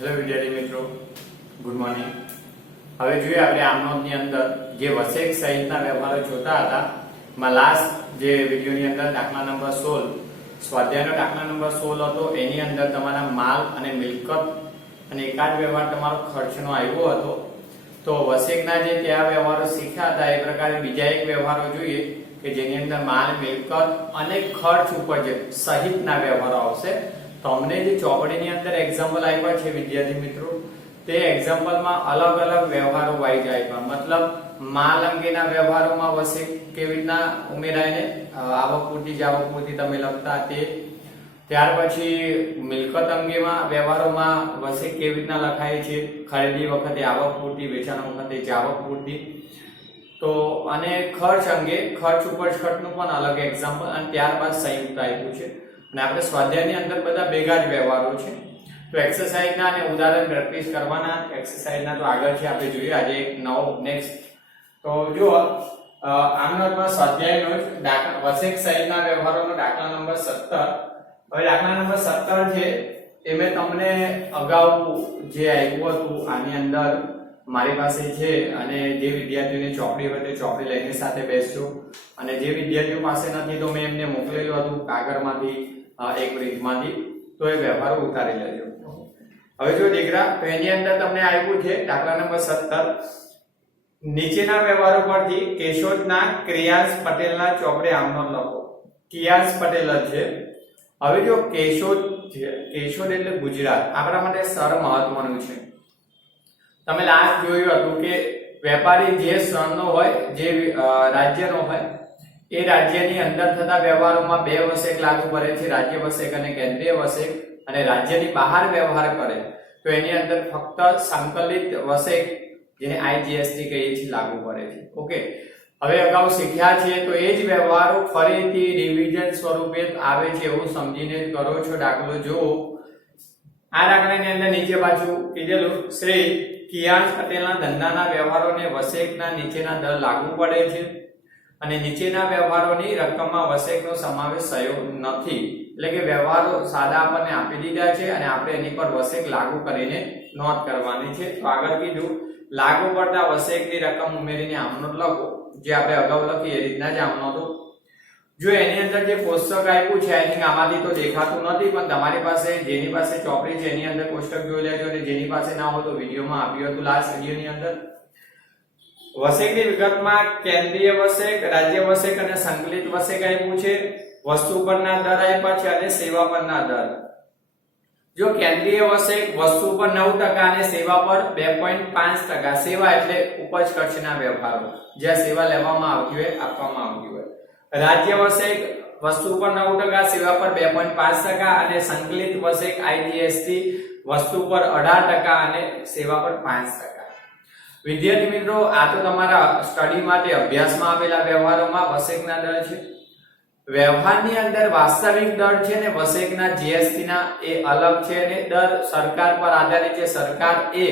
Hello વિદ્યાર્થી મિત્રો, good morning. હવે જોઈએ આપણે આમનોંધની અંદર જે વસેક સહિતના વ્યવહારો જોતા હતા માં લાસ્ટ જે વિડિયોની અંદર દાખલા નંબર 16 સ્વાધ્યાયનો દાખલા નંબર 16 હતો। એની અંદર તમારા માલ અને મિલકત અને એકાદ વ્યવહાર તમારો ખર્ચનો આવ્યો હતો। તો વસેકના જે ત્યાં વ્યવહારો શીખ્યા હતા એ પ્રકારે બીજા એક વ્યવહારો જોઈએ કે જેની અંદર માલ મિલકત અને ખર્ચ ઉપર જે સહિતના વ્યવહારો આવશે। તો અમને જે ચોપડીની અંદર એક્ઝામ્પલ આપ્યા છે વિદ્યાર્થી મિત્રો, તે એક્ઝામ્પલમાં અલગ અલગ વ્યવહારો વાઈ જાય, મતલબ માલ અંગેના વ્યવહારોમાં વસેક કેવી રીતના ઉમેરાયને આવક પૂરતી જાવક પૂરતી તમે લખતા તે, ત્યાર પછી મિલકત અંગેના વ્યવહારોમાં વસેક કેવી રીતના લખાય છે, ખરીદી વખતે આવક પૂરતી, વેચાણ વખતે જાવક પૂરતી। તો અને ખર્ચ અંગે ખર્ચ ઉપર ખર્ચનું પણ અલગ એક્ઝામ્પલ અને ત્યારબાદ સંયુક્ત આપ્યું છે। અને આપણે સ્વાધ્યાયની અંદર બધા ભેગા જ વ્યવહારો છે। તો એક્સરસાઇઝના અને ઉદાહરણ પ્રેક્ટિસ કરવાના। એક્સરસાઇઝના તો આગળ છે, આપણે જોઈએ આજે એક નવો નેક્સ્ટ। તો જો આમનોંધમાં સ્વાધ્યાયનો વસેક સહિતના વ્યવહારોનો દાખલા નંબર 17। હવે દાખલા નંબર 17 છે એ મેં તમને અગાઉ જે આવ્યું હતું આની અંદર મારી પાસે છે, અને જે વિદ્યાર્થીઓને ચોપડી હોય તે ચોપડી લઈને સાથે બેસજો, અને જે વિદ્યાર્થીઓ પાસે નથી તો મેં એમને મોકલેલું હતું કાગળમાંથી એક રીતમાંથી, તો એ વ્યવહારો ઉતારી લેજો। હવે જો દીકરા, તો એની અંદર તમને આવ્યું છે દાખલા નંબર 17, નીચેના વ્યવહારો પરથી કેશોદના ક્રિયાંશ પટેલના ચોપડે આમનોંધ લખો। કિયાંશ પટેલ જ છે। હવે જો કેશોદ છે, કેશોદ એટલે ગુજરાત, આપણા માટે સર મહત્વનું છે। તમે લાસ્ટ જોયું હતું કે વેપારી જે શહેરનો હોય, જે રાજ્યનો હોય, એ રાજ્યની અંદર થતા વ્યવહારોમાં બે વસેક લાગુ પડે છે, રાજ્ય વસેક અને કેન્દ્રીય વસેક। અને રાજ્યની બહાર વ્યવહાર કરે તો એની અંદર ફક્ત સંકલિત વસેક, જેને આઈજીએસટી કહીએ છીએ, લાગુ પડે છે। ઓકે, હવે અગાઉ શીખ્યા છે તો એ જ વ્યવહારો ફરીથી રિવિઝન સ્વરૂપે આવે છે એવું સમજીને કરો છો। દાખલો જો આ દાખલાની અંદર નીચે બાજુ કીધેલું શ્રી કિયાંશ પટેલના ધંધાના વ્યવહારોને વસેકના નીચેના દર લાગુ પડે છે, અને નીચેના વ્યવહારોની રકમમાં વસેકનો સમાવેશ થયો નથી। એટલે કે વ્યવહારો સાદા આપણને આપી દીધા છે અને આપણે એની પર વસેક લાગુ કરીને નોંધ કરવાની છે। તો આગળ કીધું લાગુ પડતા વસેકની રકમ ઉમેરીને આમનોંધ લખો, જે આપણે અગાઉ લખી એ રીતના જ આમનોંધો। જો એની અંદર જે કોષ્ટક આપ્યું છે, આઈ થિંક આમાંથી તો દેખાતું નથી, પણ તમારી પાસે જેની પાસે ચોપડી છે એની અંદર કોષ્ટક જોઈ લેજો, અને જેની પાસે ના હોય તો વિડીયોમાં આપ્યું હતું લાસ્ટ વિડીયોની અંદર। વસેકની વિગતમાં કેન્દ્રીય વસેક, રાજ્ય વસેક અને સંકલિત વસેક આપ્યું છે, વસ્તુ પરના દર આપ્યા છે અને સેવા પરના દર। જો કેન્દ્રીય વસેક વસ્તુ પર 9% અને સેવા પર 2.5%, સેવા એટલે ઉપજ ખર્ચના વ્યવહારો, જ્યાં સેવા લેવામાં આવતી હોય, આપવામાં આવતી હોય। રાજ્ય વસેક વસ્તુ પર 9%, સેવા પર 2.5%, અને સંકલિત વસેક આઈજીએસટી વસ્તુ પર 18% અને સેવા પર 5%। વિદ્યાર્થી મિત્રો, આ તો તમારા સ્ટડી માટે અભ્યાસમાં આવેલા વ્યવહારોમાં વસેકના દર છે। વ્યવહારની અંદર વાસ્તવિક દર છે ને વસેકના જીએસટી ના એ અલગ છે, અને દર સરકાર પર આધારિત છે। સરકાર એ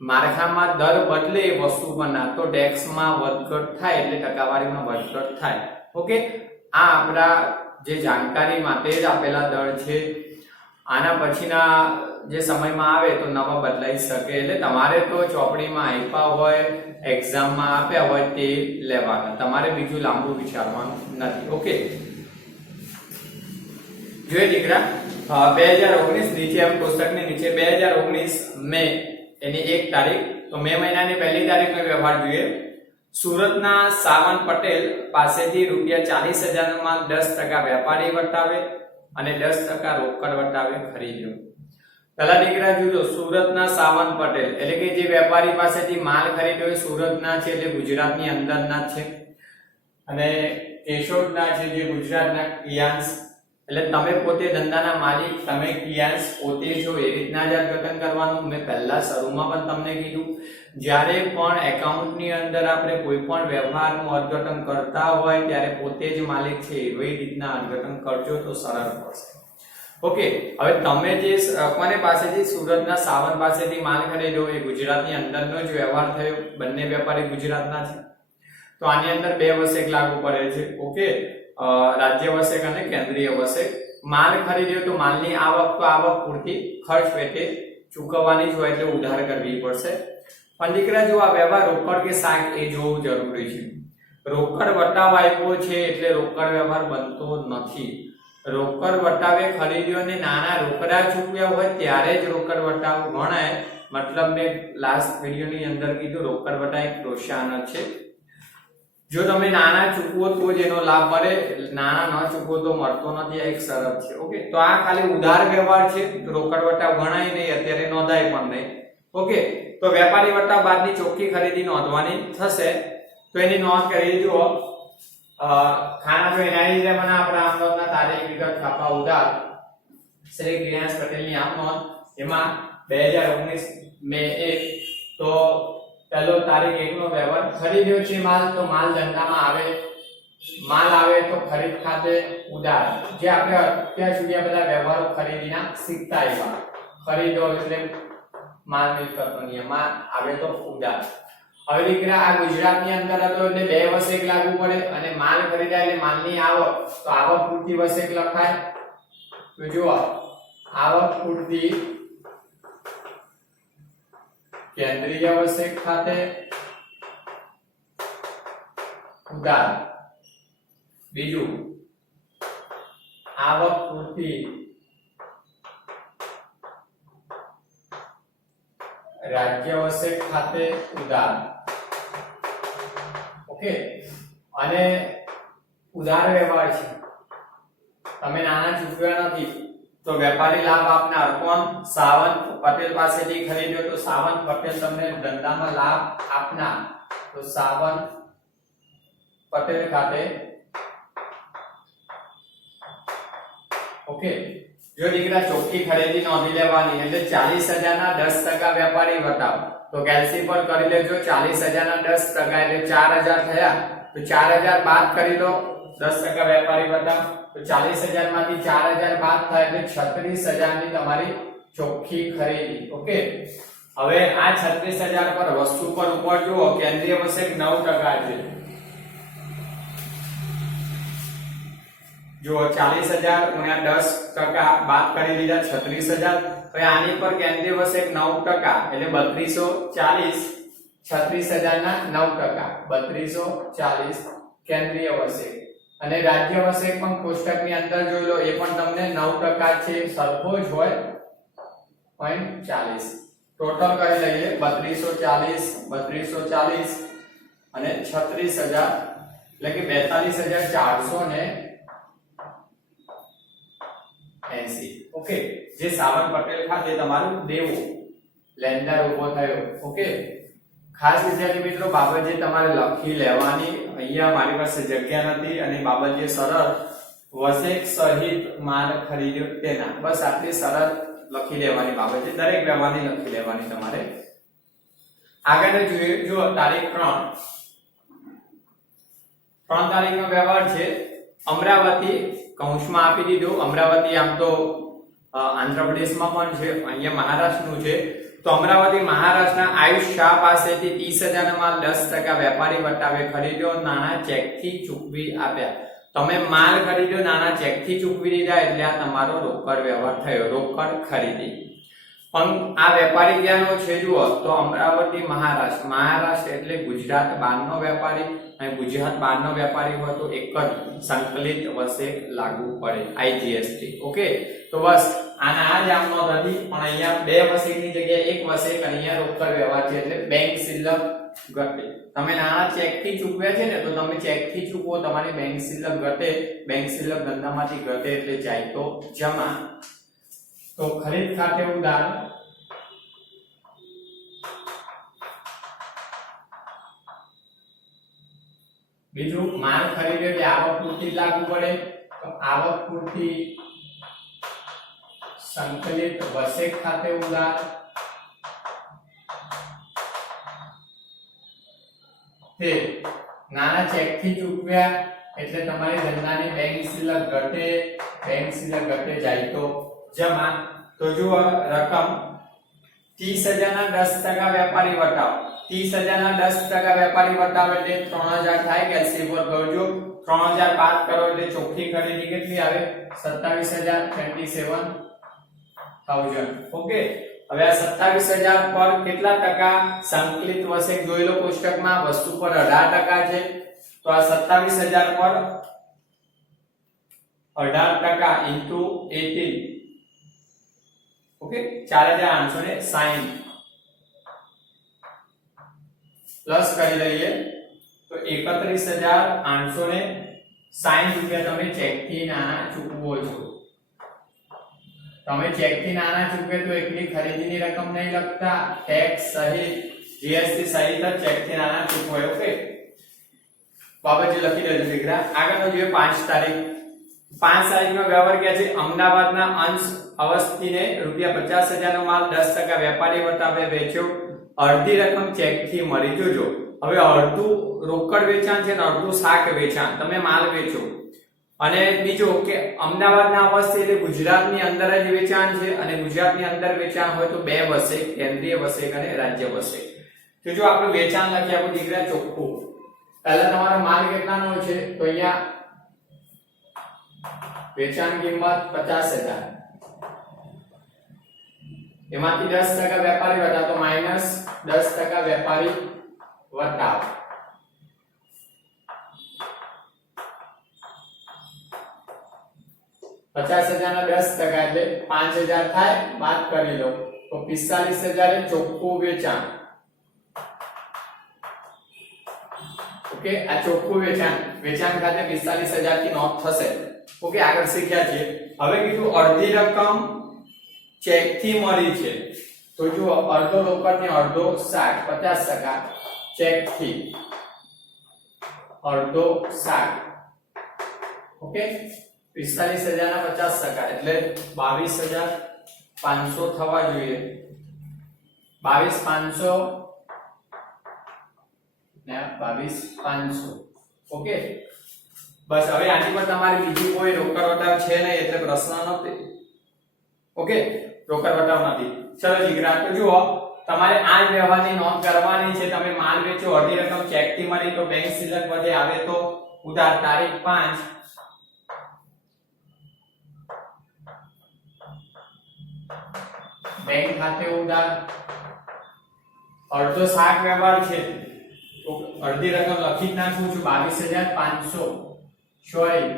માળખામાં દર બદલે વસ્તુ પરના, તો ટેક્સમાં વધઘટ થાય એટલે ટકાવારીમાં વધઘટ થાય। ઓકે, આ આપણા જે જાણકારી માટે જ આપેલા દર છે। આના પછીના જે સમયમાં આવે તો નવા બદલાઈ શકે, એટલે તમારે તો ચોપડીમાં આપ્યા હોય, એક્ઝામમાં આપ્યા હોય તે લેવાના, તમારે બીજું લાંબુ વિચારવાનું નથી। ઓકે, જોઈએ દીકરા, 2019 નીચે એમ પુસ્તકની નીચે 2019 મે એની 1 તારીખ, તો મે મહિનાની પહેલી તારીખનો વ્યવહાર જોઈએ। સુરતના સાવન પટેલ પાસેથી ₹40,000 માં 10% વેપારી વટાવે અને 10% રોકડ વટાવે ખરીદ્યો। પહેલા દીકરા જોજો, સુરતના સાવન પટેલ એટલે કે જે વેપારી પાસેથી માલ ખરીદ્યો એ સુરતના છે, એટલે ગુજરાતની અંદરના છે, અને કેશોદના છે જે ગુજરાતના કિયાંશ, એટલે તમે પોતે ધંધાના માલિક, તમે કિયાંશ પોતે છો, એ રીતના જ અર્થઘટન કરવાનું। મેં પહેલા શરૂમાં પણ તમને કીધું, જ્યારે પણ એકાઉન્ટની અંદર આપણે કોઈ પણ વ્યવહારનું અર્થઘટન કરતા હોય ત્યારે પોતે જ માલિક છે એવી રીતના અર્થઘટન કરજો તો સરળ પડશે। ઓકે, હવે તમે જે કોને પાસેથી, સુરતના સાવન પાસેથી માલ ખરીદ્યો એ ગુજરાતની અંદરનો જ વ્યવહાર થયો, બંને વેપારી ગુજરાતના છે, તો આની અંદર બે વસેક લાગુ પડે છે। ઓકે, રાજ્ય વસેક અને કેન્દ્રીય વસેક। માલ ખરીદ્યો તો માલની આવક તો આવક પૂરતી, ખર્ચ પેટે ચૂકવવાની જ હોય એટલે ઉધાર કરવી પડશે. પણ દીકરા જો આ વ્યવહાર રોકડ કે શાક એ જોવું જરૂરી છે. રોકડ વટાવ આપ્યો છે એટલે રોકડ વ્યવહાર બનતો નથી. રોકડ વટાવે ખરીદ્યો અને નાના રોકડા ચૂકવ્યા હોય ત્યારે જ રોકડ વટાવ ગણાય. મતલબ મેં લાસ્ટ વિડિયોની અંદર કીધું રોકડ વટાવ એક પ્રોત્સાહન છે. જો તમે નાના ચૂકવો તો જ એનો લાભ મળે, નાના ન ચૂકવો તો મળતો નથી. આ એક શરત છે. ઓકે, તો આ ખાલી ઉધાર વ્યવહાર છે, રોકડ વટાવ ગણાય નહીં, અત્યારે નોંધાય પણ નહીં. ઓકે, તો વેપારી વટાવ બાદની ચોખ્ખી ખરીદી નોંધવાની થશે. તો એની નોંધ કરી જુઓ. ખાના જો એના રીતે મને આપણા આમ નોંધના તારીખ વિગત છાપા ઉધાર શ્રી ગિરીશ પટેલની આમ નોંધ, એમાં 2019 મે 1 તો પહેલો તારીખ 1 નો વ્યવહાર ખરીદ્યો છે માલ, તો માલ ધંધામાં આવે, માલ આવે તો ખરીદ ખાતે ઉધાર. જે આપણે અત્યાર સુધી આ બધા વ્યવહારો ખરીદીના શીખતા આવ્યા. ખરીદો એટલે માલ મિલકતનો નિયમ, આવે તો ઉધાર. હવે દીકરા આ ગુજરાતની અંદર હતો એટલે 2 વસેક લાગુ પડે, અને માલ ખરીદાય એટલે માલની આવક, તો આવક પૂરતી વસેક લખાય. તો જુઓ, આવક પૂરતી કેન્દ્રીય વસેક ખાતે ઉધાર. બીજું, આવક પૂરતી રાજ્ય વસેક ખાતે ઉધાર. ઓકે, અને ઉધાર વ્યવહાર છે, તમે નાના ચૂકવ્યા નથી, તો વેપારી લાભ આપનાર કોણ? સાવંત પટેલ પાસેથી ખરીદ્યો, તો સાવંત પટેલ તમને ધંધામાં લાભ આપનાર, તો સાવંત પટેલ ખાતે. ઓકે, જો દીકરા ચોખ્ખી ખરીદી નોંધી લેવાની એટલે 40,000 ના 10% વેપારી વટાવ, તો કેલ્સી પર કરી લેજો. 40,000 ના 10% એટલે 4,000 થયા, તો 4,000 બાદ કરી લો. 10% વેપારી વટાવ, તો 40,000 માંથી 4,000 બાદ થાય એટલે 36,000 ની તમારી ચોખ્ખી ખરીદી. ઓકે, હવે આ 36,000 પર વસ્તુ પર ઉપર જુઓ, કેન્દ્રીય વસેક 9% છે. જો 40,000 ગુણ્યા 10% બાદ કરી દીધા 36,000. હવે આની પર કેન્દ્રીય વસેક 9% એટલે 3240. 36,000 ના 9% 3240 કેન્દ્રીય વસેક. અને રાજ્ય વસેક પણ કોષ્ટકની અંદર જોઈ લો, એ પણ તમને 9% છે, સરખો જ હોય 0.40. ટોટલ કરી લઈએ 3240 અને 36,000 એટલે કે 42,480. ઓકે, જે સાવંત પટેલ ખાતે તમારું દેવું લેન્ડર ઉભો થયો. ઓકે, ખાસ વિદ્યાર્થી મિત્રો, બાબત જે તમારે લખી લેવાની, અહીંયા મારી પાસે જગ્યા નથી, અને બાબત જે સરળ વસેક સહિત માલ ખરીદ્યો તેના, બસ આટલી સરળ લખી લેવાની બાબત છે. દરેક વ્યવહારની લખી લેવાની તમારે. આગળ જોઈએ, જો તારીખ 3 તારીખનો વ્યવહાર છે. અમરાવતી કૌંસમાં આપી દીધું. અમરાવતી આમ તો આંધ્રપ્રદેશમાં પણ છે, અહીંયા મહારાષ્ટ્રનું છે. તો અમરાવતી મહારાષ્ટ્રના આયુષ શાહ પાસેથી 30,000 નો માલ 10% વેપારી વટાવે ખરીદ્યો, નાના ચેકથી ચૂકવી આપ્યા. તમે માલ ખરીદ્યો, નાના ચેકથી ચૂકવી દીધા, એટલે આ તમારો રોકડ વ્યવહાર થયો, રોકડ ખરીદી. પણ આ વેપારી ક્યાંનો છે જુઓ, તો અમરાવતી મહારાષ્ટ્ર. મહારાષ્ટ્ર એટલે ગુજરાત બહારનો વેપારી, અને ગુજરાત બહારનો વેપારી હોય તો એક જ સંકલિત વસેક લાગુ પડે, IGST. ઓકે, તો બસ આના આ જ આમ નોંધ હતી, પણ અહીંયા 2 વસેકની જગ્યાએ 1 વસેક, અહીંયા રોકડ વ્યવહાર છે એટલે બેંક શિલ્લક ઘટે. તમે નાના ચેકથી ચૂકવ્યા છે ને, તો તમે ચેકથી ચૂકવો, તમારી બેંક શિલ્લક ઘટે. બેંક શિલ્લક ધંધામાંથી ઘટે એટલે જાય તો જમા. તો ખરીદ ખાતે ઉધાર, બીજું માલ ખરીદ્યો એટલે આવક પૂરતી લાગુ પડે, તો આવક પૂરતી સંકલિત વસેક ખાતે ઉધાર. તે નાના ચેકથી ચૂકવ્યા એટલે તમારી ધંધાની બેંક શિલ્લક ઘટે, બેંક શિલ્લક ઘટે જાય તો જમા. તો જુઓ રકમ 30,000 ના 10% વેપારી વટાવ. 30,000 ના 10% વેપારી વટાવ એટલે 3,000 થાય. કેલ્સી પર કરજો, 3,000 બાદ કરો એટલે ચોખ્ખી ખરીદી કેટલી આવે? 27,000. ઓકે, હવે આ 27000 પર કેટલા ટકા સંકલિત વસેક જોઈ લો કોષ્ટકમાં વસ્તુ પર 18% છે તો આ 27000 પર 18% ઇન્ટુ 18 ઓકે 4860 પ્લસ કરી લઈએ તો 31860 રૂપિયા તમે ચેક થી નાના ચૂકવો છો તમે ચેક થી નાના ચૂકવે તો એકલી ખરીદીની રકમ નહીં લખતા ટેક્સ સહિત જીએસટી સહિત ચેક થી નાના ચૂકવાય ઓકે બાબતજી લખી દેજો દીકરા આગળનો જોઈએ 5 તારીખ 5 તારીખનો વ્યવહાર કે છે અમદાવાદના અંશ અવસ્થીને ₹50000 નો માલ 10% વેપારી વટાવે વેચ્યો અડધી રકમ ચેક થી મળી જોજો હવે અડધું રોકડ વેચાણ છે ને અડધું શાક વેચાણ તમે માલ વેચો અને બીજું કે અમદાવાદના અવસ્થી એટલે ગુજરાતની અંદર જ વેચાણ છે અને ગુજરાતની અંદર વેચાણ હોય તો બે વસેક કેન્દ્રીય વસેક અને રાજ્ય વસેક તો જો આપણે વેચાણ લખીએ આપણે દીકરા ચોખ્ખું પહેલા તમારો માલ કેટલાનો છે તો અહીંયા વેચાણ કિંમત 50000 એમાંથી 10% વેપારી વટા તો માઈનસ 10% વેપારી વટા 50000 ના 10% એટલે 5000 થાય બાદ કરી લો તો 45000 એ ચોખ્ખું વેચાણ ઓકે આ ચોખ્ખું વેચાણ ખાતે 45000 થી નોંધ થશે ઓકે આગળ શીખ્યા છીએ હવે કીધું અડધી રકમ ચેક થી મળી છે તો જો અડધો રોકડ ને અડધો શાક 50% ચેક થી અડધો શાક ઓકે 45000 ના 50% એટલે 22500 થવા જોઈએ 22500 ને 22500 ઓકે બસ હવે આની પર તમારી બીજી કોઈ રોકડ વટાવ છે નહીં એટલે પ્રશ્ન નથી ઓકે રોકડ વટાવ નથી ચલો દીકરા તો જુઓ તમારે આ વ્યવહારની નોંધ કરવાની છે તમે માલ વેચો અડધી રકમ ચેક થી મળી તો બેંક સિલક વધે આવે તો ઉધાર તારીખ 5 બેંક ખાતે ઉધાર અડધો શાક વ્યવહાર છે તો અડધી રકમ લખી જ નાખું છું 22500 સોરી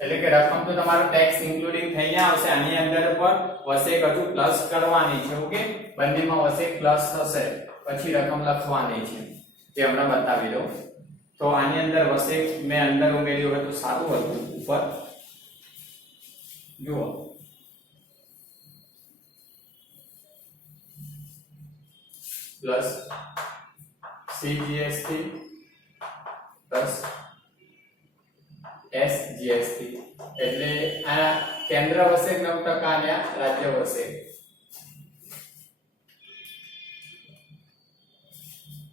એટલે કે રકમ તો તમારો ટેક્સ ઇન્ક્લુડિંગ થઈને આવશે આની અંદર પર વસેક હજુ પ્લસ કરવાની છે ઓકે બંનેમાં વસેક પ્લસ થશે પછી રકમ લખવાની છે જે હમણાં બતાવી દઉં તો આની અંદર વસેક મેં અંદર ઉમેર્યું હોય તો સારું હતું ઉપર જુઓ પ્લસ CGST પ્લસ SGST એટલે આ કેન્દ્ર વસેક 9% અને રાજ્ય વસેક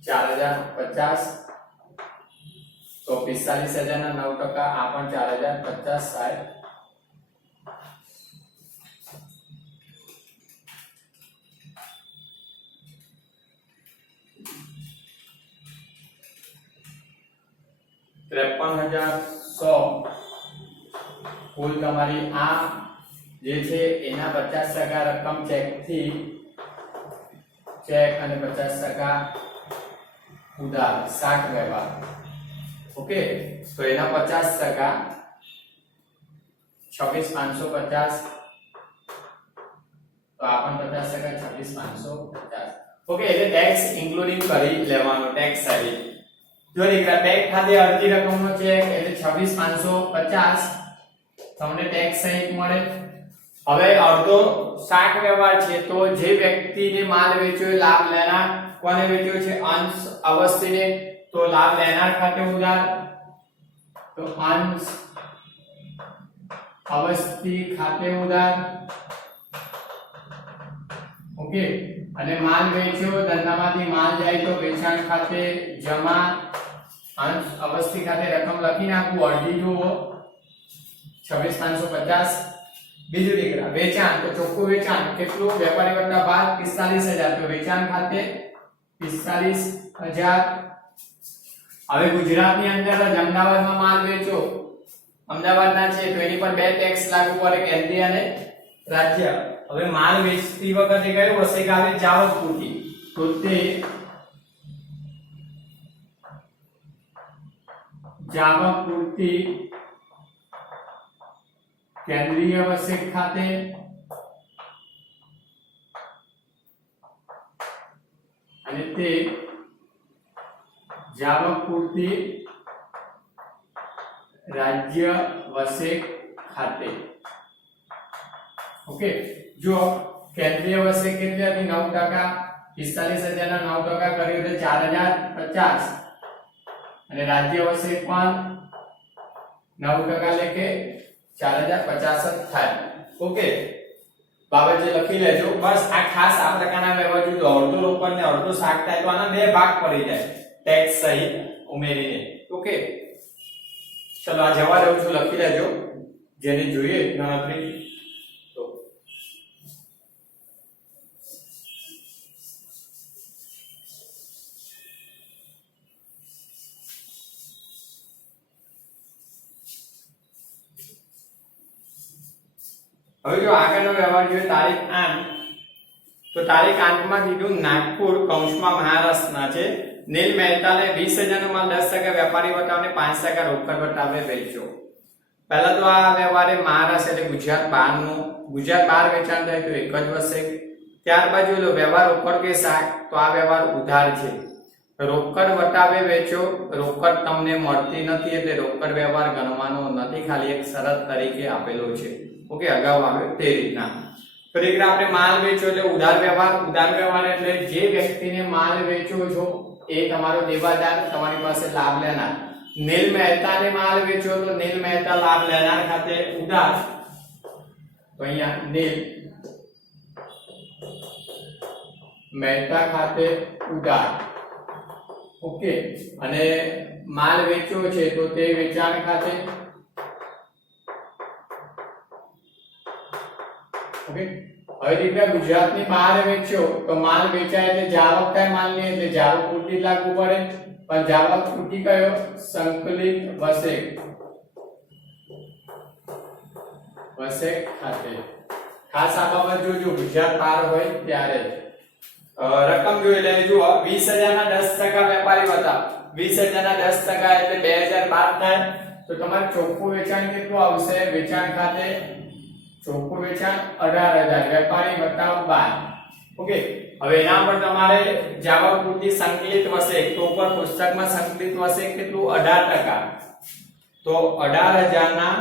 4050 તો 45000 ના 9% આ પણ 4050 થાય ₹53,100 કુલ તમારી આ જે છે એના 50% રકમ ચેક અને 50% ઉધાર શાક વ્યવહાર ઓકે તો એના 50% 26,550 તો આ પણ 50% 26,550 ઓકે એટલે ટેક્સ ઇન્ક્લુડિંગ કરી લેવાનો ટેક્સ સહિત જો દીકરા બેંક ખાતે અડધી રકમનો ચેક એટલે 26,550 તમને ટેક્સ સહિત મળે હવે અડધો શાક વ્યવહાર છે તો જે વ્યક્તિને માલ વેચ્યો એ લાભ લેનાર કોને વેચ્યો છે અંશ અવસ્થીને તો લાભ લેનાર ખાતે ઉધાર તો અંશ અવસ્થી ખાતે ઉધાર ઓકે અને માલ વેચ્યો ધંધામાંથી માલ જાય તો વેચાણ ખાતે જમા અંશ અવસ્થી ખાતે રકમ લખી નાખું અડધી જુઓ 26,550 બીજું દીકરા વેચાણ તો ચોખ્ખું વેચાણ કેટલું વેપારી વત્તા ભાગ 45,000 તો વેચાણ ખાતે 45,000 હવે ગુજરાતની અંદર જ અમદાવાદમાં માલ વેચો અમદાવાદના છે તો એની પર બે ટેક્સ લાગુ પડે કેન્દ્રીય અને રાજ્ય હવે માલ વેચતી વખતે કયો વસેક આવે જાવક પૂરતી તો તે જાવક પૂરતી કેન્દ્રીય વસેક ખાતે અને તે જાવક પૂરતી રાજ્ય વસેક ખાતે ઓકે જો કેન્દ્રીય વસેક કેટલી હતી 9% 45000 ના 9% કર્યું તો 4050 અને રાજ્ય વસેક પણ 9% એટલે કે 4050 જ થાય ઓકે બાબત જે લખી લેજો બસ આ ખાસ આ પ્રકારના વ્યવહાર જો અડધો રોકડ ને અડધો શાક થાય તો આના બે ભાગ પડી જાય ટેક્સ સહિત ઉમેરીને ઓકે ચલો આ જવા દઉં છું લખી લેજો જેને જોઈએ ગણતરી તો હવે જો આગળનો વ્યવહાર જોઈએ તારીખ 8 તો તારીખ 8 માં કીધું નાગપુર કૌંસમાં મહારાષ્ટ્રના છે નીલ મહેતાને 20000 નો માલ 10% વેપારી વટાવને 5% રોકડ વટાવે વેચ્યો પહેલા તો આ વ્યવહારે મહારાષ્ટ્ર એટલે ગુજરાત બહાર વેચાણ થાય તો એક જ વસેક ત્યારબાદ જો લો વ્યવહાર રોકડ કે શાક તો આ વ્યવહાર ઉધાર છે રોકડ વટાવે વેચો રોકડ તમને મળતી નથી એટલે રોકડ વ્યવહાર ગણવાનો નથી ખાલી એક શરત તરીકે આપેલો છે ઓકે અગાઉ આવ્યો તે રીતના તો દીકરા આપણે માલ વેચો એટલે ઉધાર વ્યવહાર એટલે જે વ્યક્તિને માલ વેચો છો એ તમારો દેવાદાર તમારી પાસે લાભ લેનાર નીલ મહેતાને માલ વેચો તો નીલ મહેતા લાભ લેનાર ખાતે ઉધાર તો અહીંયા નીલ મહેતા ખાતે ઉધાર ઓકે અને માલ વેચ્યો છે તો તે વેચાણ ખાતે ઓકે હવે દીકરા ગુજરાતની બહાર વેચ્યો તો માલ વેચાય એટલે જાવક થાય માલની એટલે જાવક પૂરતી લાગુ પડે પણ જાવક પૂરતી કયો સંકલિત વસેક ખાતે ખાસ આ બાબત જોજો ગુજરાત બહાર હોય ત્યારે રકમ જોઈ લે જુઓ 20000 ના 10% વેપારી વટાવ 20000 ના 10% એટલે 2012 થાય તો તમારું ચોખ્ખું વેચાણ કેટલું આવશે વેચાણ ખાતે ચોખ્ખું વેચાણ 18000 વેપારી વટાવ 12 ઓકે હવે એના પર તમારે જાવક પૂરતી સંકલિત વસેક તો ઉપર પુસ્તકમાં સંકલિત વસેક કેટલું 18% તો 18000 ના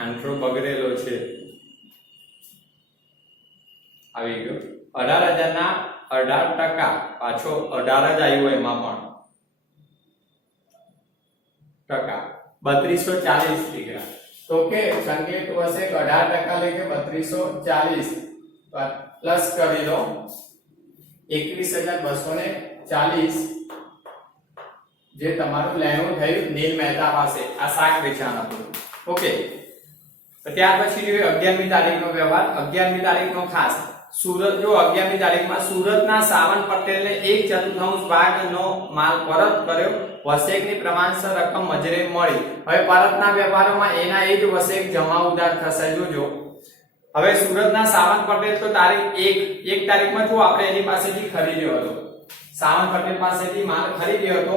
આંટ્રો બગડેલો છે આવી ગયો 18000 ના 18% પાછો 18 જ આવ્યો એમાં પણ ટકા 3240 દીકરા તો કે સંકેત વસેક 18% લે કે 3240 પ્લસ કરી લો 21240 જે તમારું લેણું થયું નીલ મહેતા પાસે આ શાક વેચાણ હતું ઓકે ત્યાર પછી જોઈએ 11મી તારીખનો વ્યવહાર 11મી તારીખનો ખાસ સુરત જો 11મી તારીખમાં સુરતના સાવન પટેલને 1/4 ભાગનો માલ પરત કર્યો વસેકની પ્રમાણસર રકમ મજરે મળી હવે પરતના વ્યવહારોમાં એના એ જ વસેક જમા ઉધાર થશે જોજો હવે સુરતના સાવન પટેલ તો તારીખ 1 તારીખમાં જો આપણે એની પાસેથી ખરીદ્યો હતો સાવન પટેલ પાસેથી માલ ખરીદ્યો હતો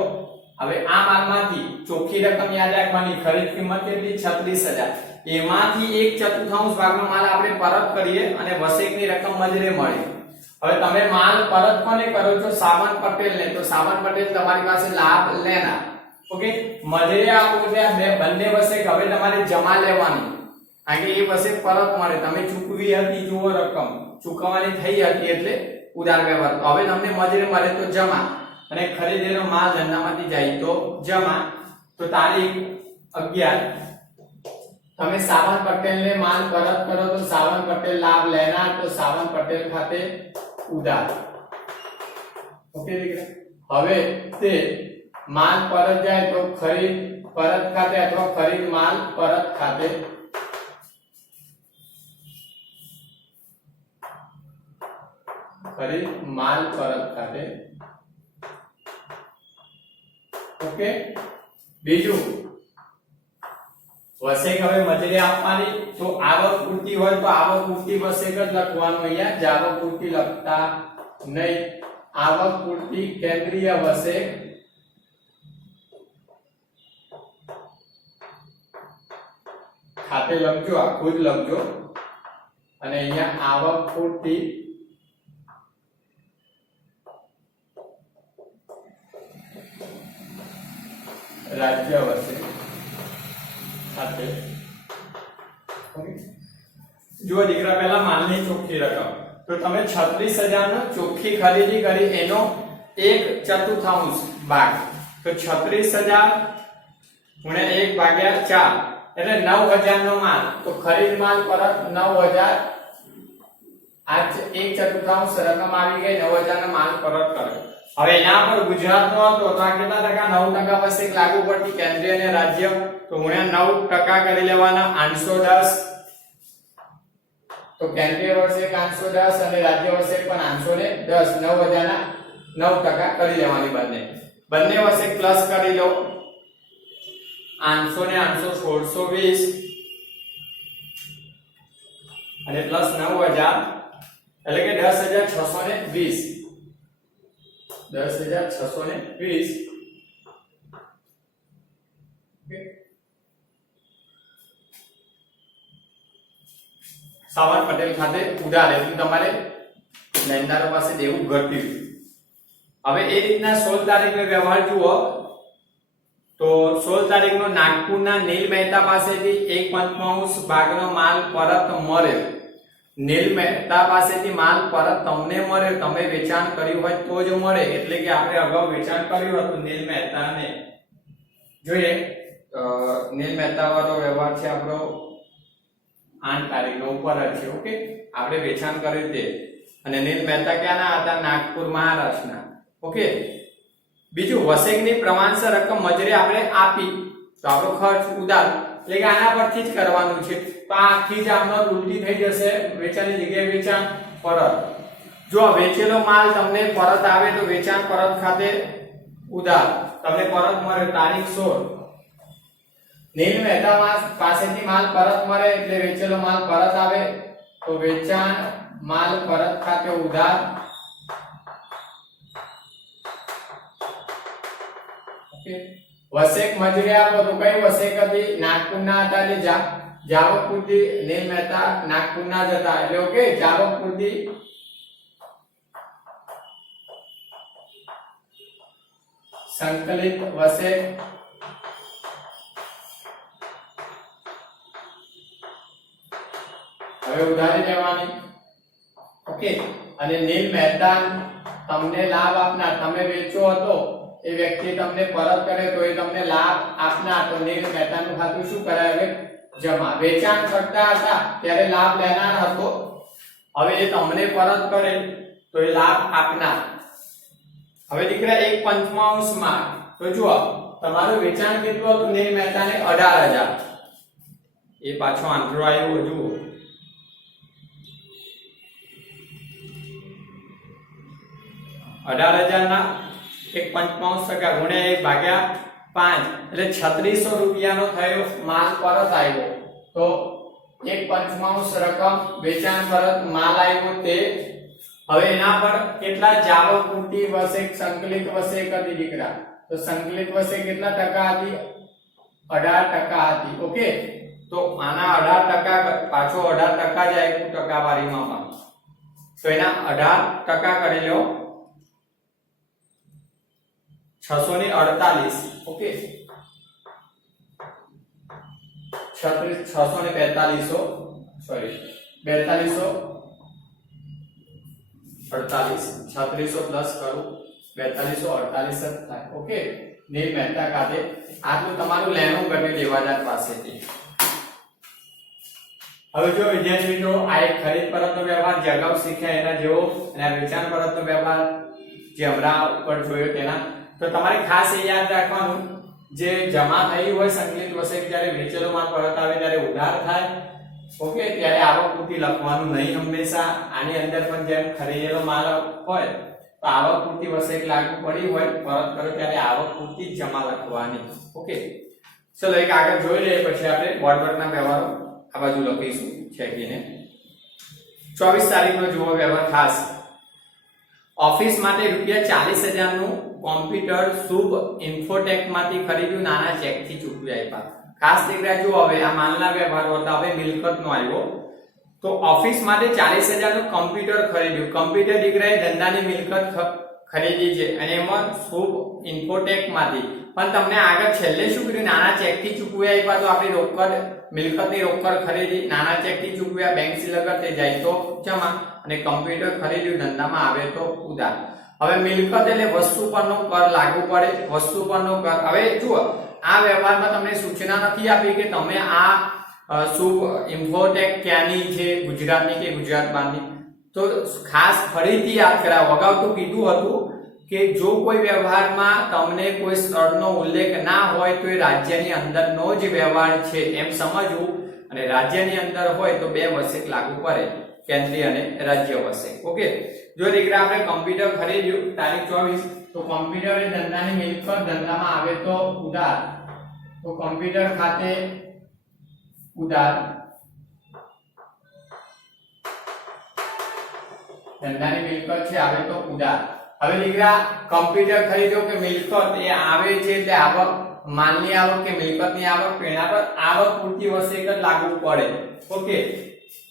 હવે આ માલમાંથી ચોખ્ખી રકમ યાદ રાખવાની ખરીદ કિંમત કેટલી 36000 એમાંથી 1/4 ભાગનો માલ આપણે પરત કરીએ અને વસેકની રકમ મજરે મળી હવે તમે માલ પરત કોને કરો છો સાવન પટેલને તો સાવન પટેલ તમારી પાસે લાભ લેના ઓકે મજરે આપો એટલે બે બંને વસેક હવે તમારે જમા લેવાની કારણ કે એ વસેક પરત મળે તમે ચૂકવી હતી જુઓ રકમ ચૂકવવાની થઈ હતી એટલે ઉધાર વ્યવહાર હવે તમને મજરે મળે તો જમા અને ખરીદેલો માલ ધંધામાંથી જાય તો જમા તો તારીખ 11 તમે સાવન પટેલને માલ પરત કરો તો સાવન પટેલ લાભ લેનાર તો સાવન પટેલ ખાતે ઉધાર ઓકે દીકરા હવે તે માલ પરત જાય તો ખરીદ પરત ખાતે અથવા ખરીદ માલ પરત ખાતે ખરીદ માલ પરત ખાતે ઓકે બીજું વસેક હવે મજૂરી આપવાની તો આવક પૂરતી હોય તો આવક પૂરતી વસેક જ લખવાનું અહીંયા જાવક પૂરતી લખતા નહીં આવક પૂરતી કેન્દ્રીય વસેક ખાતે લખજો આ ખુદ લખજો અને અહીંયા આવક પૂરતી રાજ્ય વસેક ખાતે જો દીકરા પહેલા માલની ચોખ્ખી રકમ તો તમે 36,000 નો ચોખ્ખી ખરીદી કરી એનો 1/4 ભાગ તો 36,000 ગુણ્યા 1 ભાગ્યા 4 એટલે 9,000 નો માલ તો ખરીદ માલ પરત 9,000 આ 1/4 રકમ આવી ગઈ 9,000 નો માલ પરત કર્યો હવે એના પર ગુજરાતનો હતો તો આ કેટલા ટકા 9% વસેક લાગુ પડતી કેન્દ્રીય અને રાજ્ય તો ગુણ્યા 9% કરી લેવાના 810 તો કેન્દ્રીય વસેક 810 અને રાજ્ય વસેક પણ 810 9,000 ના 9% કરી લેવાની બંને વસેક પ્લસ કરી લો 800 ને 800 1620 અને પ્લસ 9,000 એટલે કે 10,620 10,620 સાવર પટેલ ખાતે ઉધાર એટલે તમારે લેણદારો પાસે દેવું ઘટ્યું હવે એ રીતના 16 તારીખનો વ્યવહાર જુઓ તો 16 તારીખનો નાગપુરના નીલ મહેતા પાસેથી 1/5 ભાગનો માલ પરત મળ્યો નીલ મહેતા પાસેથી માલ પરત તમને મળ્યો તમે વેચાણ કર્યું હોય તો જ મળે એટલે કે આપણે અગાઉ વેચાણ કર્યું હતું નીલ મહેતાને જોઈએ નીલ મહેતા વાળો વ્યવહાર છે આપણો 8 તારીખનો ઉપર જ છે ઓકે આપણે વેચાણ કર્યું તે અને નીલ મહેતા ક્યાંના હતા નાગપુર મહારાષ્ટ્રના ઓકે બીજું વસેકની પ્રમાણસર રકમ મજૂરી આપણે આપી તો આપણો ખર્ચ ઉધાર એટલે કે આના પરથી જ કરવાનું છે તો આખી જ આમનો ઉલટી થઈ જશે વેચાણની જગ્યાએ વેચાણ પરત જો વેચેલો માલ તમને પરત આવે તો વેચાણ પરત ખાતે ઉધાર તમને પરત મળે તારીખ 16 નીલ મહેતા પાસેથી માલ પરત મળે એટલે વેચેલો માલ પરત આવે તો વેચાણ માલ પરત ખાતે ઉધાર ઓકે વસેક મજૂરી આપો તો કઈ વસેક હતી નાગપુરના હતા એટલે જાવકપુરથી નીલ મહેતા નાગપુરના જ હતા એટલે ઓકે જાવકપુરથી સંકલિત વસેક હવે ઉધારી લેવાની ઓકે અને નીલ મહેતા તમને લાભ આપનાર તમે વેચો હતો એ વ્યક્તિ તમને પરત કરે તો એ તમને લાભ આપનાર તો નીલ મહેતાનું ખાતું શું કરાય હવે જમા વેચાણ કરતા હતા ત્યારે લાભ લેનાર હતો હવે એ તમને પરત કરે તો એ લાભ આપનાર હવે દીકરા 1/5 માં તો જુઓ તમારું વેચાણ કેટલું હતું નીલ મહેતાને 18,000 એ પાછો આંકડો આવ્યો જુઓ 18,000 ના 1/5% ગુણ્યા 1 ભાગ્યા 5 એટલે 3600 રૂપિયાનો થયો માલ પરત આવ્યો તો 1/5 રકમ વેચાણ પરત માલ આવ્યો તે હવે એના પર કેટલા જાવકપુરતી વસેક સંકલિત વસેક હતી દીકરા તો સંકલિત વસેક કેટલા ટકા હતી 18% હતી ઓકે તો આના 18% પાછો 18% જ આવ્યું ટકાવારીમાં પણ તો એના 18% કરી લો 648 ઓકે 645 સોરી 4248 3600 પ્લસ કરું 4248 જ થાય ઓકે નીલ મહેતા ખાતે આટલું તમારું લેણું કર્યું દેવાદાર પાસેથી હવે જો વિદ્યાર્થી મિત્રો આ એક ખરીદ પરતનો વ્યવહાર જે અગાઉ શીખ્યા એના જેવો અને આ વેચાણ પરતનો વ્યવહાર જે હમણાં ઉપર જોયો તેના તો તમારે ખાસ એ યાદ રાખવાનું જે જમા થઈ હોય સંકલિત વસેક જ્યારે વેચેલો માલ પરત આવે ત્યારે ઉધાર થાય ઓકે ત્યારે આવક પૂરતી લખવાનું નહીં હંમેશા આની અંદર પણ જેમ ખરીદેલો માલ હોય તો આવક પૂરતી વસેક લાગુ પડી હોય પરત કરો ત્યારે આવક પૂરતી જમા લખવાની. ઓકે, ચલો એક આગળ જોઈ લઈએ પછી આપણે બોર્ડવર્કના વ્યવહારો આ બાજુ લખીશું છેકીને. 24 તારીખનો જુઓ વ્યવહાર ખાસ. ઓફિસ માટે ₹40,000 નું કોમ્પ્યુટર શુભ ઇન્ફોટેક માંથી ખરીદ્યું, નાના ચેક થી ચૂકવી આપ્યા. ખાસ દીકરા જો હવે આ માલના વ્યવહારો હતા, હવે મિલકતનો આવ્યો. તો ઓફિસ માટે 40,000 નું કોમ્પ્યુટર ખરીદ્યું. કોમ્પ્યુટર દીકરાએ ધંધાની મિલકત ખરીદી છે અને એમાં શુભ ઇન્ફોટેક માંથી. પણ તમને આગળ છેલ્લે શું કર્યું, નાના ચેક થી ચૂકવી આપ્યા. તો આપણી રોકડ મિલકતની રોકડ ખરીદી, નાના ચેક થી ચૂકવ્યા, બેંક સિલગર તે જાય તો જમા, અને કોમ્પ્યુટર ખરીદ્યું ધંધામાં આવે તો ઉધાર. હવે મિલકત એટલે વસ્તુ પરનો કર લાગુ પડે, વસ્તુ પરનો કર. હવે જુઓ આ વ્યવહારમાં તમને સૂચના નથી આપી કે તમે આ શુભ ઇન્ફોટેક ક્યાંની છે, ગુજરાતની કે ગુજરાત બહારની. તો ખાસ ફરીથી યાદ કરાવો, અગાઉ તો કીધું હતું કે જો કોઈ વ્યવહારમાં તમને કોઈ સ્થળનો ઉલ્લેખ ના હોય તો એ રાજ્યની અંદરનો જ વ્યવહાર છે એમ સમજવું, અને રાજ્યની અંદર હોય તો બે વસેક લાગુ પડે, કેન્દ્રીય અને રાજ્ય વસેક. ઓકે, જો દીકરા આપણે કોમ્પ્યુટર ખરીદ્યું તારીખ 24, તો કોમ્પ્યુટર એ ધંધાની મિલકત, ધંધામાં આવે તો ઉધાર. તો કોમ્પ્યુટર ખાતે ઉધાર, ધંધાની મિલકત છે આવે તો ઉધાર. હવે દીકરા કોમ્પ્યુટર ખરીદ્યો કે મિલકત એ આવે છે એટલે આવક, માલની આવક કે મિલકતની આવક, એના પર આવક પૂરતી વસેક જ લાગુ પડે. ઓકે,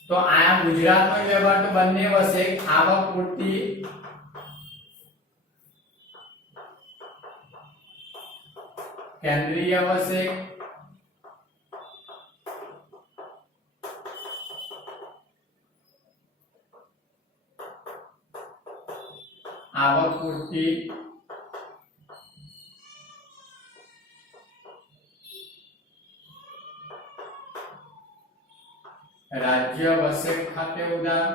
તો આ ગુજરાતનો વ્યવહાર તો બંને વસેક, આવક પૂરતી કેન્દ્રીય વસેક, આવક પૂરતી રાજ્ય વસેક ખાતે ઉધાર.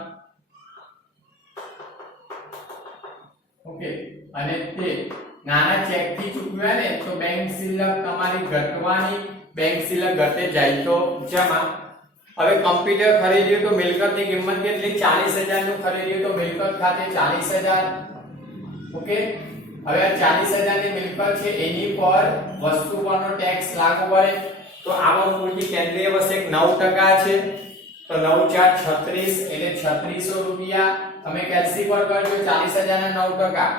ઓકે, અને તે નાના ચેક થી ચૂકવ્યા ને તો બેંક સિલક તમારી ઘટવાની, બેંક સિલક ઘટે જાય તો જમા. હવે કોમ્પ્યુટર ખરીદ્યું તો મિલકતની કિંમત કેટલી, 40,000 નું ખરીદ્યું તો મિલકત ખાતે 40,000. ઓકે, હવે આ 40,000 ની મિલકત છે એની પર વસ્તુ પરનો ટેક્સ લાગુ પડે. તો આવક પૂરતી કેન્દ્રીય વસેક 9% છે. તો 9 × 36 એટલે 3600 રૂપિયા. તમે કેલ્સી પર કરજો, 40,000 ના 9%,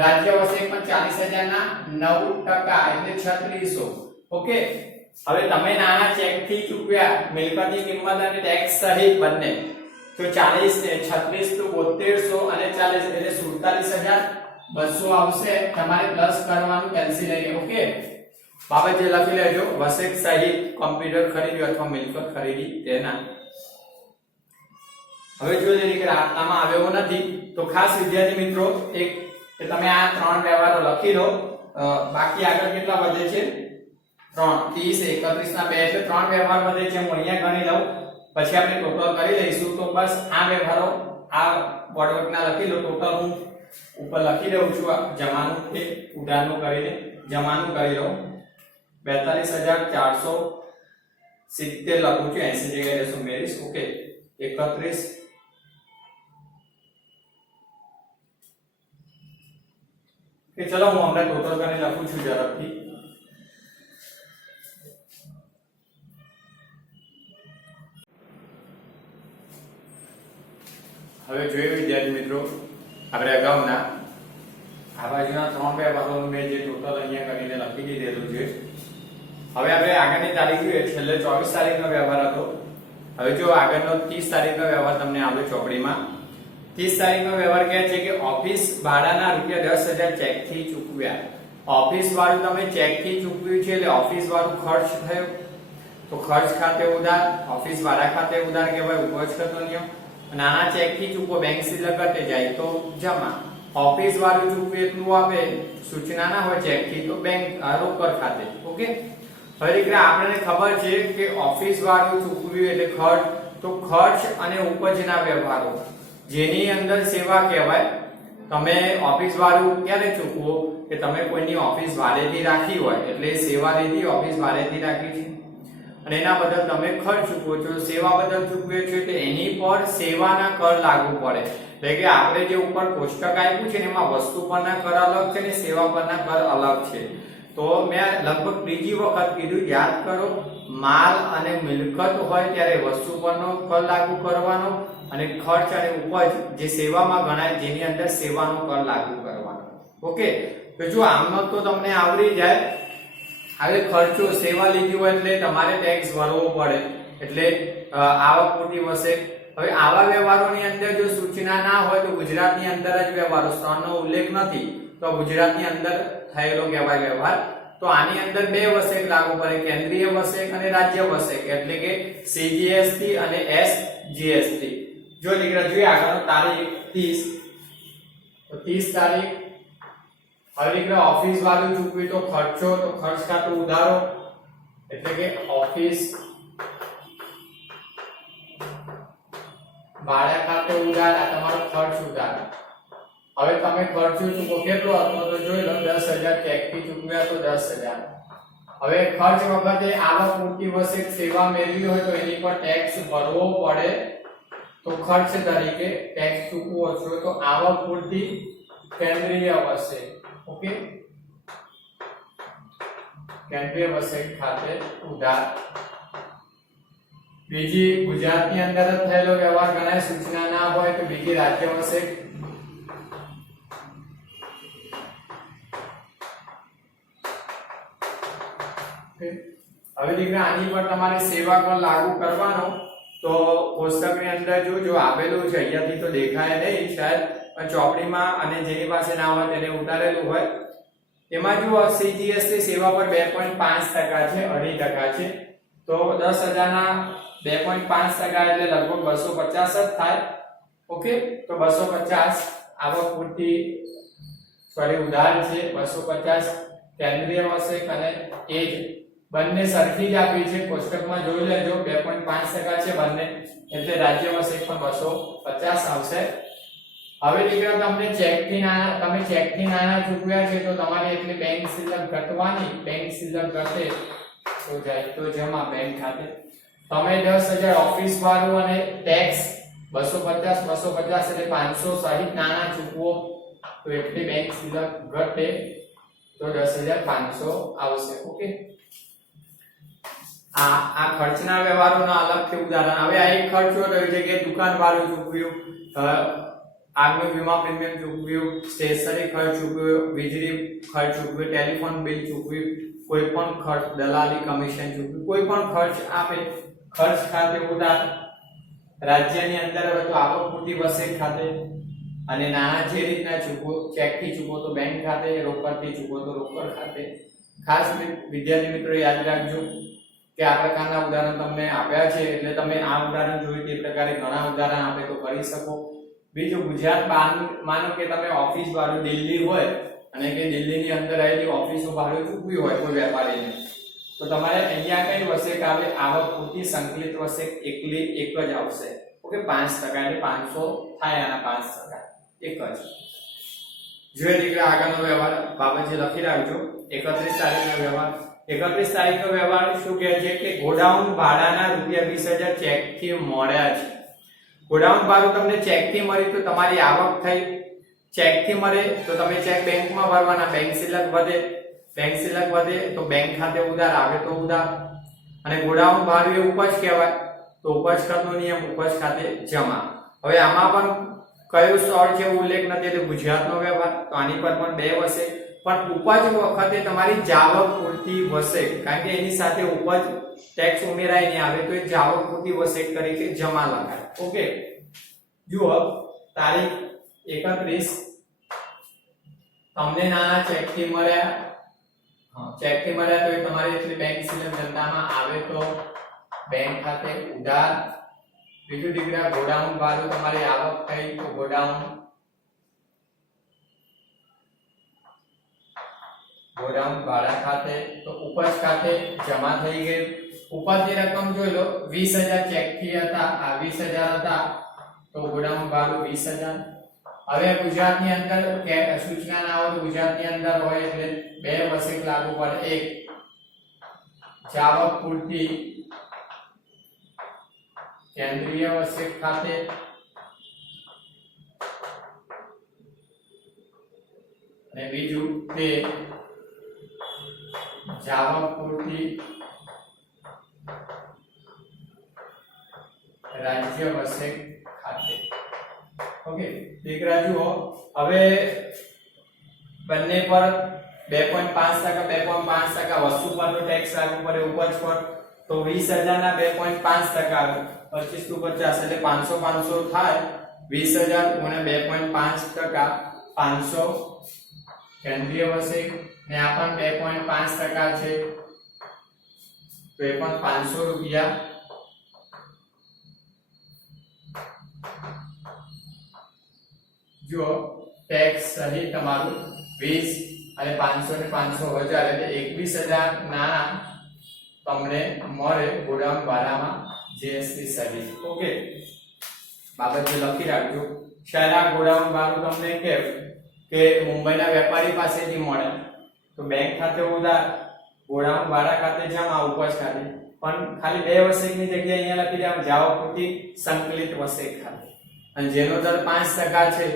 રાજ્ય વસેક પણ 40,000 ના 9% એટલે 3600. ઓકે, હવે તમે નાના ચેક થી ચૂકવ્યા, મિલકતની કિંમત અને ટેક્સ સહિત બંને, તો 40 ને 36 તો 7200 અને 40 એટલે 47,200 આવશે. તમારે પ્લસ કરવાનું, કેલ્સી લઈને. ઓકે, બાબત જે લખી લેજો, વસેક સહિત કોમ્પ્યુટર ખરીદ્યું અથવા મિલકત ખરીદી તેના. હવે જો દીકરા આટલામાં આવ્યો નથી તો ખાસ વિદ્યાર્થી મિત્રો એક કે તમે આ ત્રણ વ્યવહારો લખી લો. બાકી આગળ કેટલા વધે છે, 3 30 31 ના 2 એટલે 3 વ્યવહાર વધે છે. હું અહીંયા ગણી લઉં, પછી આપણે ટોટલ કરી લઈશું. તો બસ આ વ્યવહારો આ બોર્ડવર્કના લખી લો. ટોટલ હું ઉપર લખી દઉં છું, જમાનું કે ઉધારનું કરીને જમાનું કરી લો. 42,470 લખું છું, 80 જગ્યાએ 222. ઓકે, 31 કે ચલો હું હમણાં ટોટલ કરીને લખું છું ઝડપથી. હવે જોયું વિદ્યાર્થી મિત્રો, આપણે અગાઉના આ બાજુના 3 વ્યવહારોનું મેં જે ટોટલ અહીંયા કરીને લખી દીધેલું છે. હવે આપણે આગળની તારીખ જોઈએ, છેલ્લે 24 તારીખનો વ્યવહાર હતો. હવે જો આગળનો 30 તારીખનો વ્યવહાર તમને આવ્યો ચોપડીમાં. 30 તારીખનો વ્યવહાર કહે છે કે ઓફિસ ભાડાના ₹10,000 ચેક થી ચૂકવ્યા. ઓફિસ વાળું તમે ચેક થી ચૂકવ્યું છે એટલે ઓફિસ વાળું ખર્ચ થયો, તો ખર્ચ ખાતે ઉધાર, ઓફિસ ભાડા ખાતે ઉધાર કહેવાય, ઉપજ કરતો નિયમ. નાના ચેક થી ચૂકવો, બેંક સિલક ઘટે જાય તો જમા. ઓફિસ વાળું ચૂકવે એટલું આપે, સૂચના ના હોય ચેક થી તો બેંક રોકડ ખાતે. ઓકે, હવે દીકરા આપણને ખબર છે કે ઓફિસ વાળું ચૂકવ્યું એટલે ખર્ચ, તો ખર્ચ અને ઉપજના વ્યવહારો જેની અંદર સેવા કહેવાય. તમે ઓફિસ વાળું ક્યારે ચૂકવો કે તમે કોઈની ઓફિસ ભાડેથી રાખી હોય એટલે સેવા લીધી, ઓફિસ ભાડેથી રાખી છે. અને એના બદલ તમે ખર્ચ ચૂકવો છો, સેવા બદલ ચૂકવ્યો છો તો એની પર સેવાના કર લાગુ પડે. એટલે કે આપણે જે ઉપર કોષ્ટક આપ્યું છે ને એમાં વસ્તુ પરના કર અલગ છે ને સેવા પરના કર અલગ છે. તો મેં લગભગ ત્રીજી વખત કીધું, યાદ કરો, માલ અને મિલકત હોય ત્યારે વસ્તુ પરનો કર લાગુ કરવાનો અને ખર્ચ અને ઉપજ જે સેવામાં ગણાય જેની અંદર સેવાનો કર લાગુ કરવાનો. ઓકે, તો જો આમનો તો તમને આવડી જાય. હવે ખર્ચો સેવા લીધી હોય એટલે તમારે ટેક્સ ભરવો પડે, એટલે આવક પૂરતી વસેક. હવે આવા વ્યવહારોની અંદર જો સૂચના ના હોય તો ગુજરાતની અંદર જ વ્યવહારો, સ્થળનો ઉલ્લેખ નથી તો ગુજરાતની અંદર થયેલો કહેવાય વ્યવહાર. તો આની અંદર બે વસેક લાગુ પડે, કેન્દ્રીય વસેક અને રાજ્ય વસેક, એટલે કે સીજીએસટી અને એસજીએસટી. જો દીકરા જોઈએ આગળનો તારીખ 30, તો 30 તારીખ. હવે દીકરા ઓફિસ વાળું ચૂકવી તો ખર્ચો, તો ખર્ચ ખાતું ઉધારો, એટલે કે ઓફિસ ભાડા ખાતે ઉધાર, આ તમારો ખર્ચ ઉધાર. હવે તમે ખર્ચો ચૂકવો કેટલો હતો તો જોઈ લો, 10,000 ચેકથી ચૂકવ્યા તો 10,000. હવે ખર્ચ વખતે આવક પૂરતી વસેક સેવા મેળવી હોય તો એની પર ટેક્સ ભરવો પડે, તો ખર્ચ તરીકે ટેક્સ ચૂકવો છો તો આવક પૂરતી કેન્દ્રીય વસેક. ઓકે, કેન્દ્રીય વસેક ખાતે ઉધાર. બીજી ગુજરાતની અંદર જ થયેલો વ્યવહાર ગણાય, સૂચના ના હોય તો બીજી રાજ્ય વસેક. હવે દીકરા આની પર તમારે સેવા કર લાગુ કરવાનો, તો કોષ્ટકની અંદર જો આપેલું છે, અહીંયાથી તો દેખાય નહીં શાયદ, પણ ચોપડીમાં અને જેની પાસે ના હોય તેને ઉતારેલું હોય. એમાં જો સીજીએસટી સેવા પર 2.5% છે, 2.5% છે. તો 10,000 ના 2.5% એટલે લગભગ 250 જ થાય. ઓકે, તો 250 આવક પૂરતી ઉધાર છે, 250 કેન્દ્રીય વસેક અને એજ બંને સરખી જ આપી છે. કોષ્ટકમાં જોઈ લેજો 2.5% છે બંને, એટલે રાજ્ય વસેક પણ 250 આવશે. હવે દીકરા તમને ચેકથી નાના ચૂકવ્યા છે તો તમારે એટલે બેંક શિલ્લક ઘટવાની, બેંક શિલ્લક ઘટે તો જાય તો જમા બેંક ખાતે. તમે 10,000 ઓફિસ ભાડું અને ટેક્સ 250 એટલે 500 સહિત નાના ચૂકવો તો એટલે બેંક શિલ્લક ઘટે તો 10,500 આવશે. ઓકે, આ ખર્ચના વ્યવહારોના અલગથી ઉદાહરણ. હવે આ એક ખર્ચો તો એ જગ્યાએ દુકાન ભાડું ચૂકવ્યું, આગનું વીમા પ્રીમિયમ ચૂકવ્યું, સ્ટેશનરી ખર્ચ ચૂકવ્યો, વીજળી ખર્ચ ચૂકવ્યો, ટેલિફોન બિલ ચૂકવ્યું, કોઈ પણ ખર્ચ, દલાલી કમિશન ચૂકવ્યું, કોઈ પણ ખર્ચ આપે ખર્ચ ખાતે ઉધાર. રાજ્યની અંદર હોય તો આવક પૂરતી વસેક ખાતે, અને નાના જે રીતના ચૂકવો, ચેકથી ચૂકવો તો બેંક ખાતે, રોકડથી ચૂકવો તો રોકડ ખાતે. ખાસ વિદ્યાર્થી મિત્રો યાદ રાખજો કે આ પ્રકારના ઉદાહરણ તમને આપ્યા છે, એટલે તમે આ ઉદાહરણ જોઈ તે પ્રકારે ઘણા ઉદાહરણ આપે તો કરી શકો. બીજું, ગુજરાત બહાર માનો કે તમે ઓફિસ ભાડું દિલ્હી હોય અને કે દિલ્હીની અંદર રહેલી ઓફિસો ભાડું ચૂકવ્યું હોય કોઈ વેપારીને, તો તમારે અહીંયા કઈ વસેક આવે, આવક પૂરતી સંકલિત વસેક એકલી એક જ આવશે. ઓકે, 5% એટલે 500 થાય, આના 5% એક જ. જોઈએ દીકરા આગળનો વ્યવહાર બાબત જે લખી રાખજો. 31 તારીખનો વ્યવહાર. 31 તારીખનો વ્યવહાર શું કહે છે કે ગોડાઉન ભાડાના ₹20,000 ચેકથી મળ્યા છે. ગોડાઉન ભાડું તમને ચેકથી મળી તો તમારી આવક થઈ. ચેકથી મળે તો તમે ચેક બેંકમાં ભરવાના, બેંક શિલ્લક વધે, બેંક શિલ્લક વધે તો બેંક ખાતે ઉધાર આવે તો ઉધાર. અને ગોડાઉન ભાડું એ ઉપજ કહેવાય તો ઉપજ કરનો નિયમ, ઉપજ ખાતે જમા. હવે આમાં પણ કયું સ્થળ છે ઉલ્લેખ નથી એટલે ગુજરાતનો વ્યવહાર, તો આની પર પણ 2 વસેક. પણ ઉપજ વખતે તમારી જાવક પૂરતી વસેક, કારણ કે એની સાથે ઉપજ ટેક્સ ઉમેરાય નહીં આવે તો એ જાવક પૂરતી વસેક તરીકે જમા લખાય. ઓકે, જુઓ તારીખ 31, તમને નાના ચેકથી મળ્યા, ચેકથી મળ્યા તો એ તમારી એટલી બેંક શિલ્લક જનતામાં આવે તો બેંક ખાતે ઉધાર. બીજું દીકરા, ગોડાઉન ભાડું તમારી આવક થઈ તો ગોડાઉન ભાડા ખાતે, તો ઉપજ ખાતે જમા થઈ ગઈ. ઉપજની રકમ જોઈ લો, 20,000 ચેકથી હતા, આ 20,000 હતા તો ગોડાઉન ભાડું 20,000. હવે ગુજરાતની અંદર કે સૂચના ના હોય તો ગુજરાતની અંદર હોય એટલે 2 વસેક લાગુ પડે. એક, જાવક પૂરતી કેન્દ્રીય વસેક ખાતે અને બીજું તે જાવક પૂરતી રાજ્ય વસેક ખાતે. ઓકે, દીકરા જુઓ, હવે બંને પર 2.5% 2.5% વસ્તુ પરનો ટેક્સ લાગુ પડે ઉપજ પર, તો 20000 ના 2.5% આવે 25 × 50 એટલે 500 500 થાય. 20000 × 2.5% 500 કેન્દ્રીય વસેક ને આ પણ 2.5% છે તો એ પણ 500 રૂપિયા. જો ટેક્સ સહિત તમારું 20 અને 500 ને 500 1000 એટલે 21000 નાણાં તમને મળે ગોડાઉન વાળામાં જીએસટી સહિત. ઓકે, બાબત જે લખી રાખજો. શહેરા ગોડાઉન વાળું તમને કે મુંબઈના વેપારી પાસેથી મળે તો બેંક ખાતે ઉધાર, ગોડાઉન વાળા ખાતે જમા, ઉપજ ખાતે. પણ ખાલી બે વસેકની જગ્યાએ અહીંયા લખી દેવાનું જાવક પૂરતી સંકલિત વસેક ખાતે, અને જેનો દર 5% છે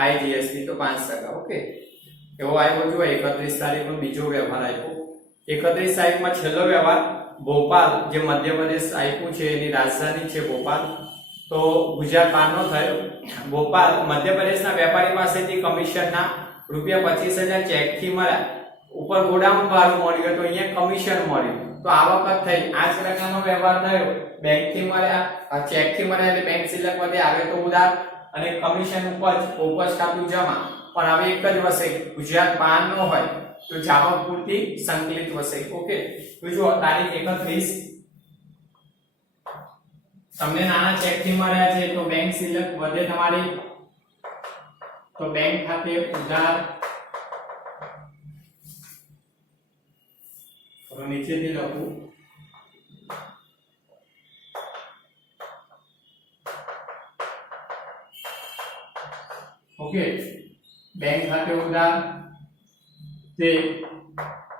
આઈજીએસટી તો 5%. ઓકે, એવો આવ્યો. જો 31 તારીખનો બીજો વ્યવહાર આવ્યો. 31 તારીખમાં છેલ્લો વ્યવહાર ભોપાલ, જે મધ્યપ્રદેશ આપ્યું છે એની રાજધાની છે ભોપાલ, તો ગુજરાત બહારનો થયો. ભોપાલ મધ્યપ્રદેશના વેપારી પાસેથી કમિશનના ₹25000 ચેકથી મળ્યા. ઉપર ગોડાઉન ભાડું મળ્યું તો અહીંયા કમિશન મળ્યું. તો આ વખત થઈ આ જ પ્રકારનો વ્યવહાર થયો. બેંકથી મળ્યા, ચેકથી મળ્યા એટલે બેંક સિલક વધે, આવે તો ઉધાર, અને કમિશન ઉપજ ખાતું જમા. પણ હવે એક જ વસેક ગુજરાત બહાર નો હોય તો જાવક પૂરતી સંકલિત વસેક. ઓકે, તો જો તારીખ 31 તમને નાના ચેક થી મળ્યા છે તો બેંક સિલક વધે તમારી, તો બેંક ખાતે ઉધાર. તો નીચેથી લખું ઓકે, બેંક ખાતે ઉધાર, તે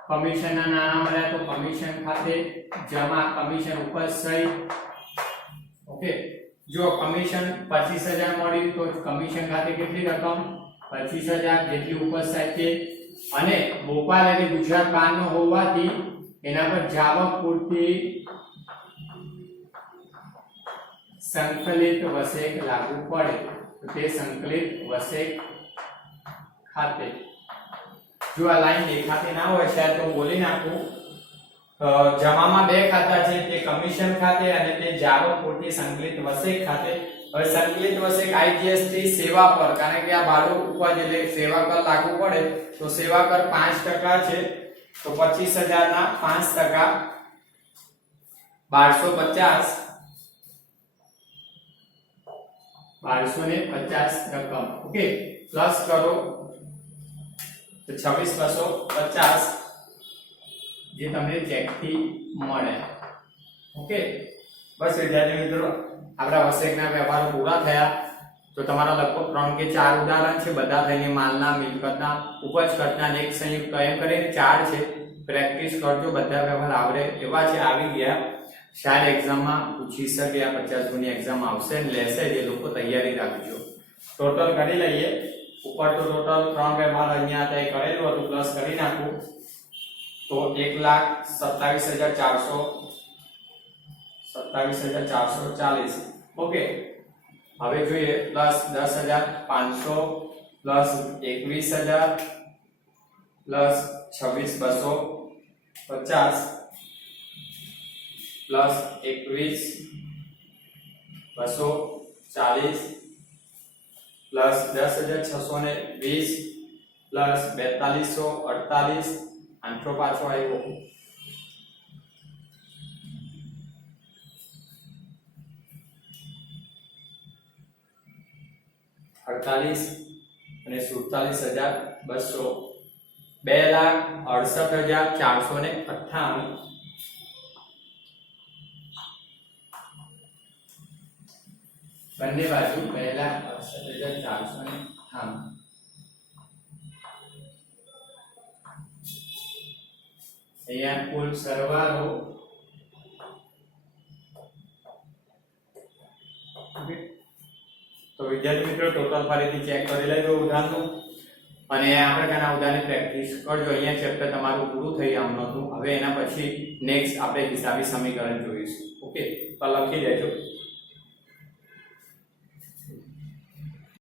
કમિશનના નાણાં મળ્યા તો કમિશન ખાતે જમા, કમિશન ઉપર સહી. ઓકે, જો કમિશન 25000 મળ્યું તો કમિશન ખાતે કેટલી રકમ 25000 જેટલી ઉપર સહી. અને ભોપાલ એટલે ગુજરાત બહારનો હોવાથી એના પર જાવક પૂરતી સંકલિત વસેક લાગુ પડે તો તે સંકલિત વસેક ખાતે. જો આ લાઈન દેખાતી ના હોય શાયદ તો બોલી નાખું. જમામાં બે ખાતા છે, તે કમિશન ખાતે અને તે જાવક પૂરતી સંકલિત વસેક ખાતે. હવે સંકલિત વસેક આઈજીએસટી સેવા પર, કારણ કે આ ભાડું ઉપજ એટલે સેવા કર લાગુ પડે તો સેવા કર 5% છે તો 25000 ના 5% 1250 રકમ. ઓકે, પ્લસ કરો તો 26250 જે તમને ચેકથી મળે. ઓકે, બસ વિદ્યાર્થી મિત્રો, આપણા વસેકના વ્યવહારો પૂરા થયા. તો તમારા લગભગ 3 કે 4 ઉદાહરણ છે, બધા થઈને માલના, મિલકતના, ઉપજ ખર્ચના અને એક સંયુક્ત, એમ કરીને 4 છે. પ્રેક્ટિસ કરજો, બધા વ્યવહાર આવડે એવા છે, આવી ગયા. શાયદ એક્ઝામમાં પૂછી શકે, આ 50 ગુણની એક્ઝામ આવશે ને લેશે, જે લોકો તૈયારી રાખજો. ટોટલ કરી લઈએ. ઉપર તો ટોટલ 3 વ્યવહાર અહીંયા તય કરેલું હતું, પ્લસ કરી નાખું તો 1,27,440. ઓકે, હવે જોઈએ plus 10,500 plus 21,000 plus 26,250 plus 21,240 plus 10,620 plus 4248 આંકડો પાછો આવ્યો. અડતાલીસ અને 47,200 2,68,498. બંને બાજુ 2,68,498. અહીંયા કુલ સરવાળો તો વિદ્યાર્થી મિત્રો ટોટલ ફરીથી ચેક કરી લેજો ઉદાહરણનું અને આપણે તેના ઉદાહરણની પ્રેક્ટિસ કરજો. અહીંયા ચેપ્ટર તમારું પૂરું થઈ આમનોનું. હવે એના પછી નેક્સ્ટ આપણે હિસાબી સમીકરણ જોઈશું. ઓકે, તો લખી દેજો.